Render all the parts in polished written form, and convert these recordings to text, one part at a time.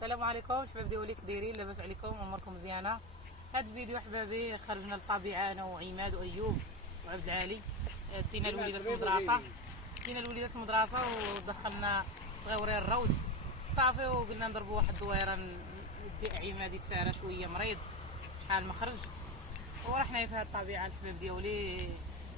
السلام عليكم شباب ديالي، كي دايرين؟ لاباس عليكم؟ اموركم مزيانه؟ هذا الفيديو احبابي خرجنا للطبيعه انا وعماد وايوب وعبد العالي. دينا الوليدات المدرسه ودخلنا صغيورين الروض صافي، وقلنا نضربوا واحد الدويره. عماد يتسارى شويه مريض شحال ما خرج، ورحنا في هذه الطبيعه الحباب ديالي،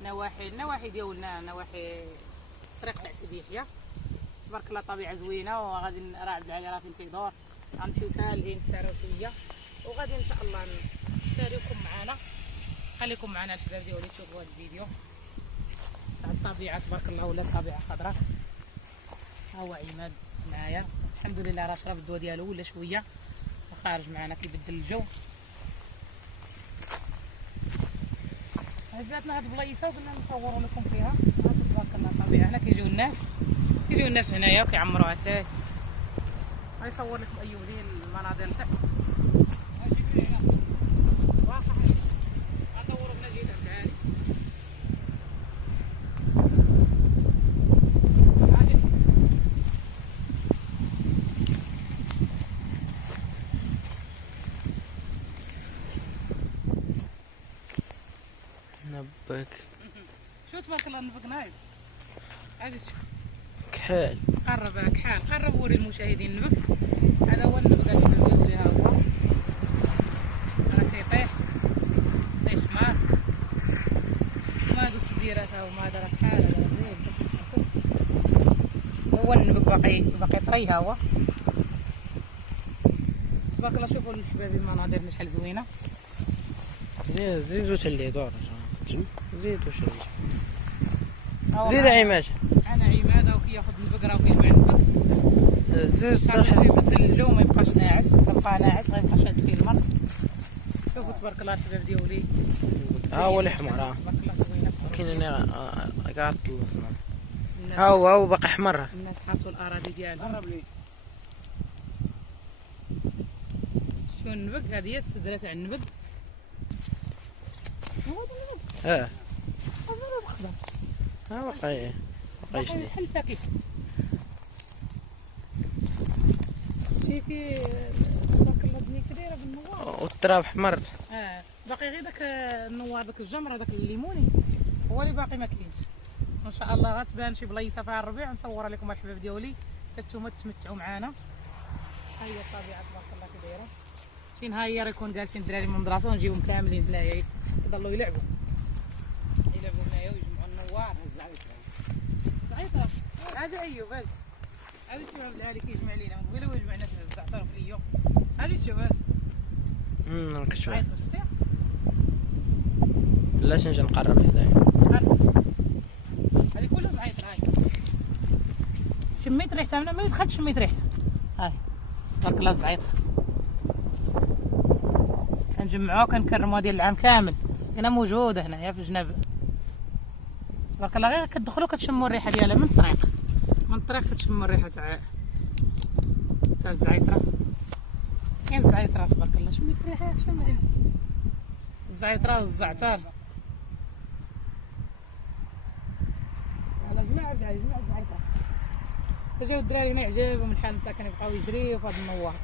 النواحي ديالنا، نواحي طريق تاع سيدي يحيى. تبارك الله طبيعه زوينه، وغادي راه عبد العالي راه فين كيدور، غنمشيو تالهين نتساراو شويه، وغادي ان شاء الله نساريوكم معنا. خليكم معنا الحباب ديالي تشوفوا هذا الفيديو تاع الطبيعه. تبارك الله ولا الطبيعه خضراء. ها هو عماد معايا، الحمد لله راه شرب الدواء ديالو ولا شويه وخارج معنا كيبدل الجو. عجبتنا هاد البلايصه وقلنا نصوروا لكم فيها. تبارك الله الطبيعه. هنا كيجيو الناس هنايا وكيعمروها تاعي. غيصور لكم ايوب لي المناظر تاع واقع. غندوروا بنا جيد عبد العالي. نبك شو تبارك الله نبك نايض. عادي كحال قرب كحال، قرب وري المشاهدين النبك. هذا هو النبك اللي نديرو ليها، هو راه كيطيح حمار. وما هادو السديرات ها هما، هذا راه كحال، هذا راه زين. هو النبك باقي طري. ها هو تبارك الله. شوفوا الحبابي المناظر شحال زوينه. زيدو تلي دور زيدو شويه. زيد عماد. انا عماد هاو كياخذ النبك، راه كيجمع النبك. زيد صراحه يبدل الجو، ما يبقاش ناعس، غيبقى ناعس غيبقى شاد فيه المر. شوفوا تبارك الله الحباب ديالي. ها هو الاحمر، ها تبارك الله زوينه. كاين انا قاعد طلصنا. ها هو باقي احمر. الناس حاطوا الاراضي ديالهم. شو النبك؟ هذه هي السدره تاع النبك. هو هذا النبك. اه هذا النبك خضر. ها باقي شنو بحال الفاكهه. شتي تبارك الله الدنيا كي دايره بالنوار. والتراب احمر. باقي غير داك النوار، داك الجمر، داك الليموني هو اللي باقي ما كاينش. ان شاء الله غتبان شي بلايصه فيها الربيع ونصور لكم الحباب ديالي حتى نتوما تمتعوا معنا. ها هي الطبيعه تبارك الله كي دايره. شي نهار يكون جالسين الدراري من المدرسه ونجيبهم كاملين هنايا يضلوا يلعبوا هنايا ويجمعوا النوار. زعيطه هذا ايوب، هذا شوف عبد العالي كيجمع لينا من قبيله ويجمعنا في الزعتر في اليوم. هذه شوف راك شوف. زعيطه شفتيها؟ بلاش نجي نقرب حدايا. هذه كلها زعيطه. هاي شميت ريحتها من ما دخلت، شميت ريحتها. هاي تبارك الله الزعيطه. كنجمعوها وكنكرموها ديال العام كامل. هنا موجوده هنايا في الجناب. تبارك الله غير كتدخلوا كتشموا الريحه ديالها من الطريق كتشموا الريحه تاع الزعيطره. كاين الزعيطره تبارك الله. شميت الريحه، شمي الزعيطره والزعتر. على جماعه جماعه الزعيطره. جاو الدراري هنا عجبهم الحال، مساكن يبقاو يجريو في هذا النوار.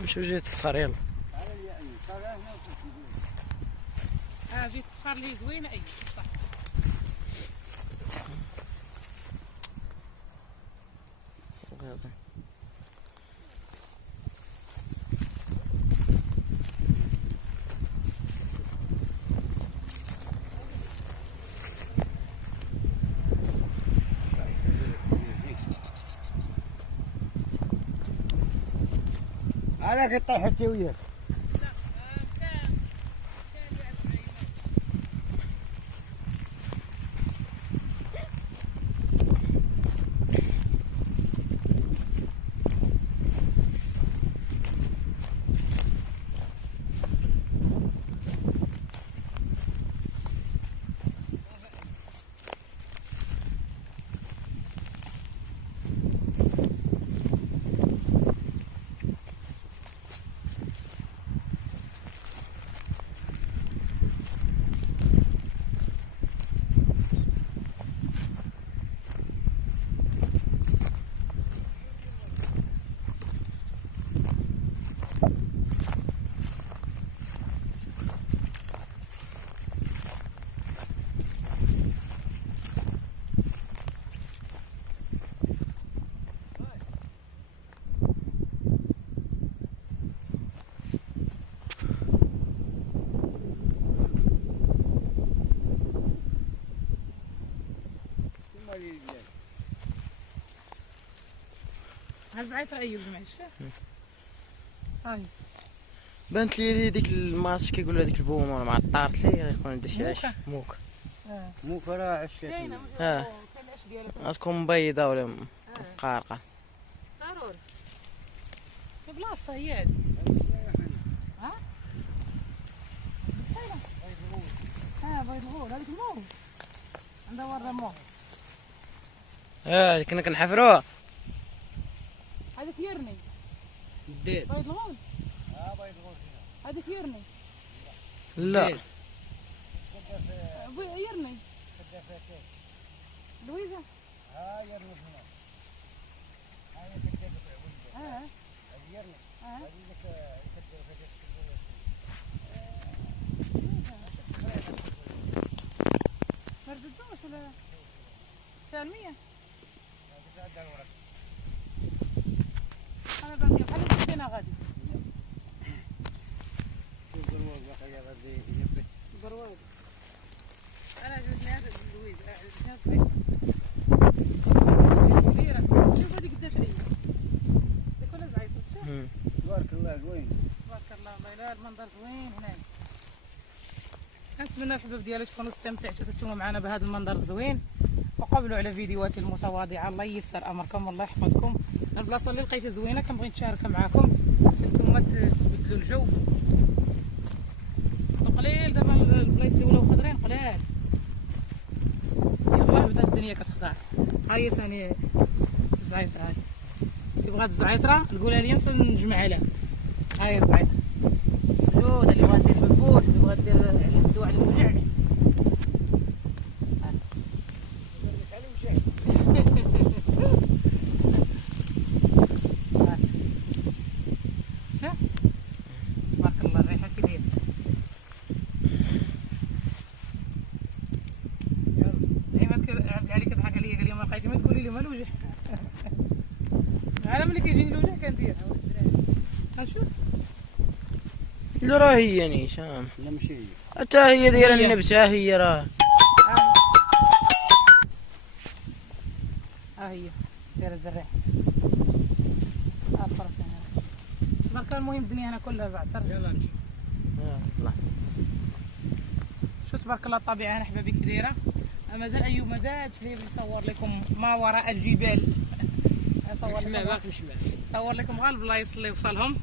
نمشيو جهة الصخر يلا. جيت الصخر اللي زوينه. اي صح. على قطع حتى وياك. هزعيت رأيي بمعش. هاي بانت لي ديك الماسك كيقولوا هذيك البومه مع الطارت لي غيكون عندها شي عش موكا. موك. مو فرا عشيت كاينه اه. كاين العش ديالها غتكون مبيضه ولا مقارقه. ضروري في بلاصه هي هادي. ها بسيله بيض الغول هذيك المو عندها ورا مو اللي كنا كنحفروها. هذيك يرني بديت بيض الغول بيض غوث هذيك يرني لا يرني لويزا ها يرمي هنا هاي كتبت اه يرمي اه هذيك ما رددوش ولا سالمية انا باقي بحال فينا غادي برواق انا عجبتني هذا لويز عجبتني كبيرة شوف هذيك قداش هي هذيك كلها زعيفة شوف تبارك الله زوين تبارك الله لا المنظر زوين هنا. كنتمنى الحباب ديالي تكونوا استمتعتوا تتوما معنا بهذا المنظر الزوين وقبلوا على فيديوهاتي المتواضعه. الله ييسر امركم والله يحفظكم. البلاصه اللي لقيتها زوينه كنبغي نشاركها معكم نتوما تبدلوا الجو. قليل دابا البلايص اللي ولاو خضرين قلال. يلاه بدات الدنيا كتخضع. ها هي ثاني الزعيطره هاي اللي بغات الزعيطره تقولها لي نجمع عليها. ها هي الزعيطره جود اللي بغات دير مذبوح اللي بغات دير على الدواء على الوجع. تبارك الله الريحه كي دايره. ايمن عبد علي كضحك عليا قال لي ما لقيتي ما تقولي لي ما الوجه. انا ملي كيجيني الوجه كندير نشوف لا راه هي نيشان لا ماشي هي حتى هي دايره النبت. ها هي راه ها هي دايره الزريعه. الفرس هنا تبارك المهم الدنيا هنا كلها زعتر. يلا نمشي الله. شو تبارك الله الطبيعه هنا حبابي كي دايره. مازال ايوب مازال شي بيصور لكم ما وراء الجبال. صور لكم غير البلايص اللي وصلهم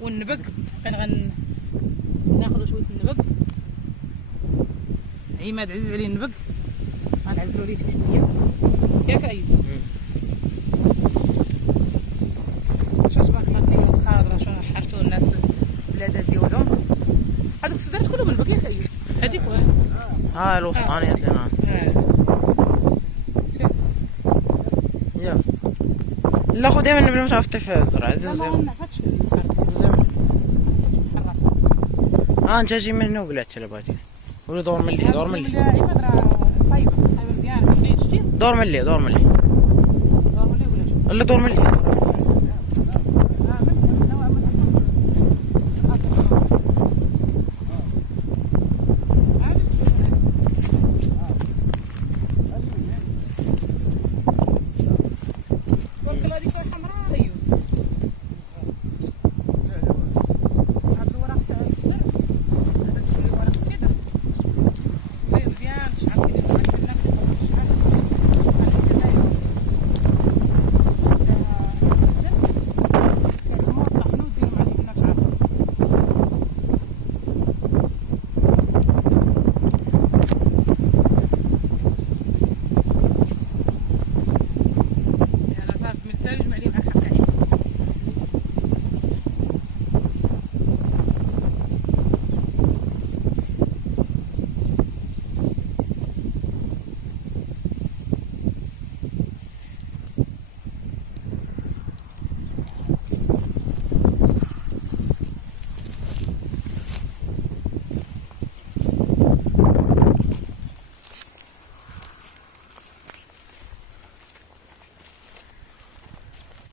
والنبق. ناخذ شويه النبق. عماد عزيز عليه النبق غنعزلوا ليه شويه ياك ايوب. شو تبارك الله الكلمات خضرا شنو حرتوا الناس البلادات ديالهم. هذوك الصدرات كلهم النبق ياك ايوب. هذيك ها الوسطانيات اللي معانا. يلا لا خذ دائما بلا ما تعرف تفزر لا ما نعرفش انت جاي منه وقلعت على بغيتي ولا دور من اللي دور من اللي عماد راه طيب مزيان ملي شتي دور من اللي دور من اللي ولا دور من اللي وكل هذيك حمراء